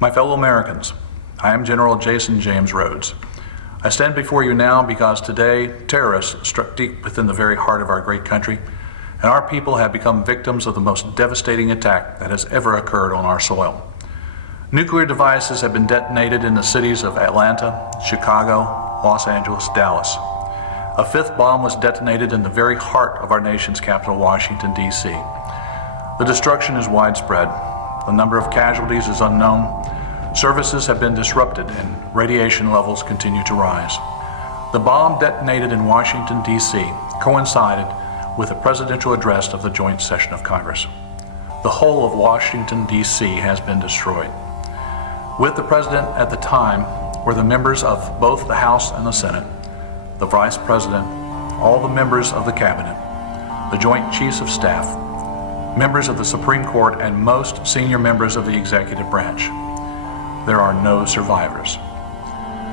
My fellow Americans, I am General Jason James Rhodes. I stand before you now because today terrorists struck deep within the very heart of our great country, and our people have become victims of the most devastating attack that has ever occurred on our soil. Nuclear devices have been detonated in the cities of Atlanta, Chicago, Los Angeles, Dallas. A fifth bomb was detonated in the very heart of our nation's capital, Washington, D.C. The destruction is widespread. The number of casualties is unknown. Services have been disrupted and radiation levels continue to rise. The bomb detonated in Washington, D.C. coincided with a presidential address of the joint session of Congress. The whole of Washington, D.C. has been destroyed. With the president at the time were the members of both the House and the Senate, the vice president, all the members of the cabinet, the joint chiefs of staff, members of the Supreme Court, and most senior members of the executive branch. There are no survivors.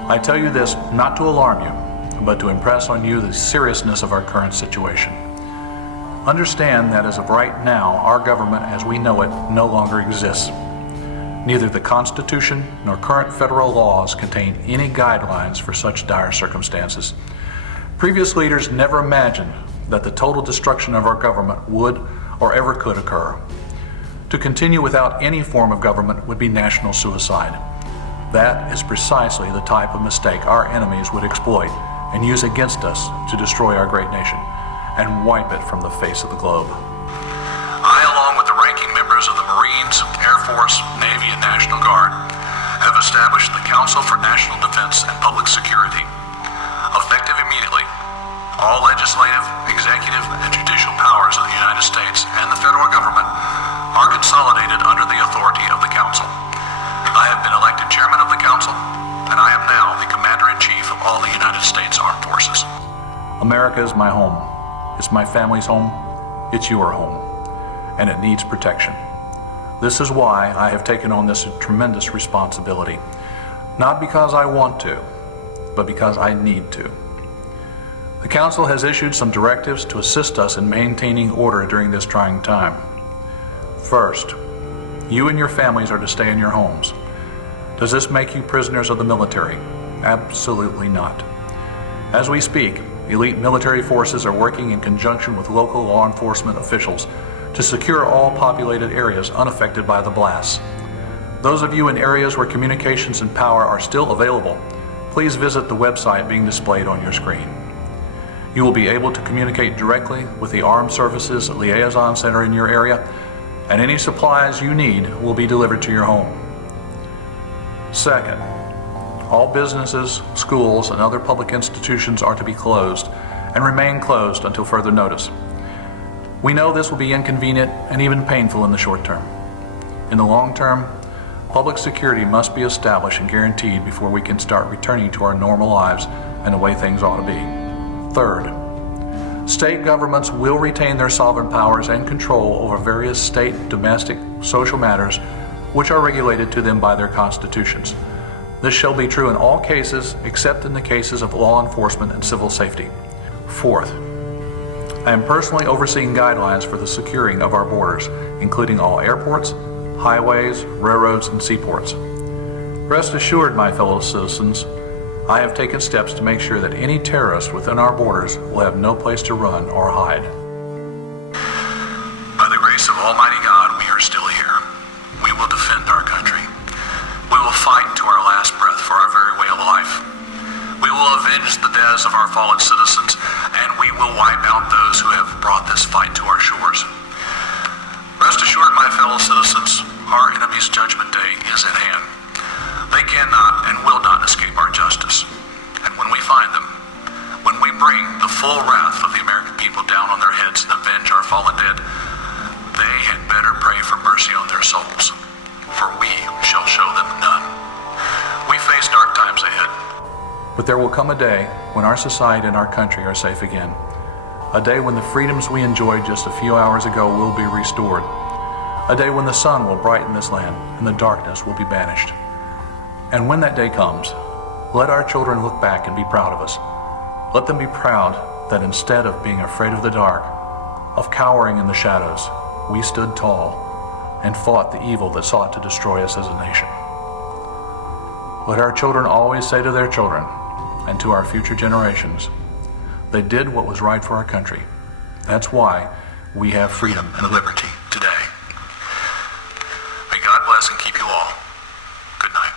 I tell you this not to alarm you, but to impress on you the seriousness of our current situation. Understand that as of right now, our government as we know it no longer exists. Neither the Constitution nor current federal laws contain any guidelines for such dire circumstances. Previous leaders never imagined that the total destruction of our government would or ever could occur. To continue without any form of government would be national suicide. That is precisely the type of mistake our enemies would exploit and use against us to destroy our great nation and wipe it from the face of the globe. I, along with the ranking members of the Marines, Air Force, Navy, and National Guard, have established the Council for National Defense and Public Security. Effective immediately, all legislative, executive, and judicial powers of the United States and the federal government are consolidated under the authority of the Council. I have been elected chairman of the Council, and I am now the Commander-in-Chief of all the United States Armed Forces. America is my home. It's my family's home. It's your home. And it needs protection. This is why I have taken on this tremendous responsibility. Not because I want to, but because I need to. The Council has issued some directives to assist us in maintaining order during this trying time. First, you and your families are to stay in your homes. Does this make you prisoners of the military? Absolutely not. As we speak, elite military forces are working in conjunction with local law enforcement officials to secure all populated areas unaffected by the blasts. Those of you in areas where communications and power are still available, please visit the website being displayed on your screen. You will be able to communicate directly with the Armed Services Liaison Center in your area, and any supplies you need will be delivered to your home. Second, all businesses, schools, and other public institutions are to be closed and remain closed until further notice. We know this will be inconvenient and even painful in the short term. In the long term, public security must be established and guaranteed before we can start returning to our normal lives and the way things ought to be. Third, state governments will retain their sovereign powers and control over various state, domestic, social matters which are regulated to them by their constitutions. This shall be true in all cases except in the cases of law enforcement and civil safety. Fourth, I am personally overseeing guidelines for the securing of our borders, including all airports, highways, railroads, and seaports. Rest assured, my fellow citizens, I have taken steps to make sure that any terrorist within our borders will have no place to run or hide. By the grace of Almighty God, we are still here. We will defend our country. We will fight to our last breath for our very way of life. We will avenge the deaths of our fallen citizens, and we will wipe out those who have brought this fight to our shores. Rest assured, my fellow citizens, our enemy's judgment day is at hand. They cannot and will not escape our justice. And when we find them, when we bring the full wrath of the American people down on their heads and avenge our fallen dead, they had better pray for mercy on their souls, for we shall show them none. We face dark times ahead. But there will come a day when our society and our country are safe again. A day when the freedoms we enjoyed just a few hours ago will be restored. A day when the sun will brighten this land and the darkness will be banished. And when that day comes, let our children look back and be proud of us. Let them be proud that instead of being afraid of the dark, of cowering in the shadows, we stood tall and fought the evil that sought to destroy us as a nation. Let our children always say to their children and to our future generations, they did what was right for our country. That's why we have freedom and liberty today. May God bless and keep you all. Good night.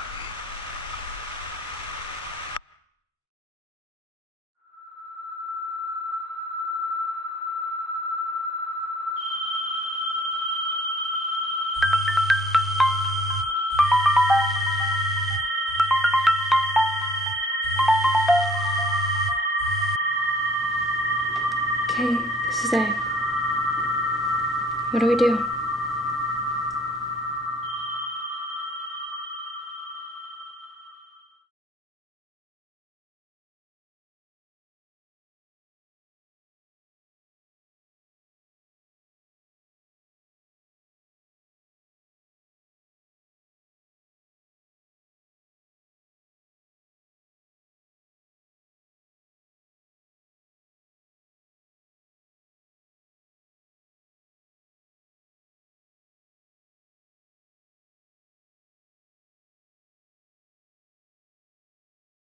Okay, this is it. What do we do?